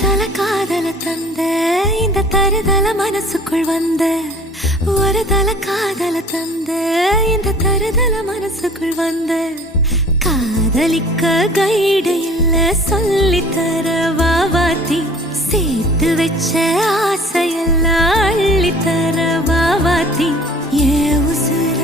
தருதல காதல தந்த இந்த தருதல மனசுக்குள் வந்த ஒரு தல காதல தந்த இந்த தருதல மனசுக்குள் வந்த காதலிக்க கைடு இல்ல சொல்லி தர வாவாத்தி சேர்த்து வச்ச ஆசையெல்லாம் அள்ளி தர வாவாத்தி ஏ உசுர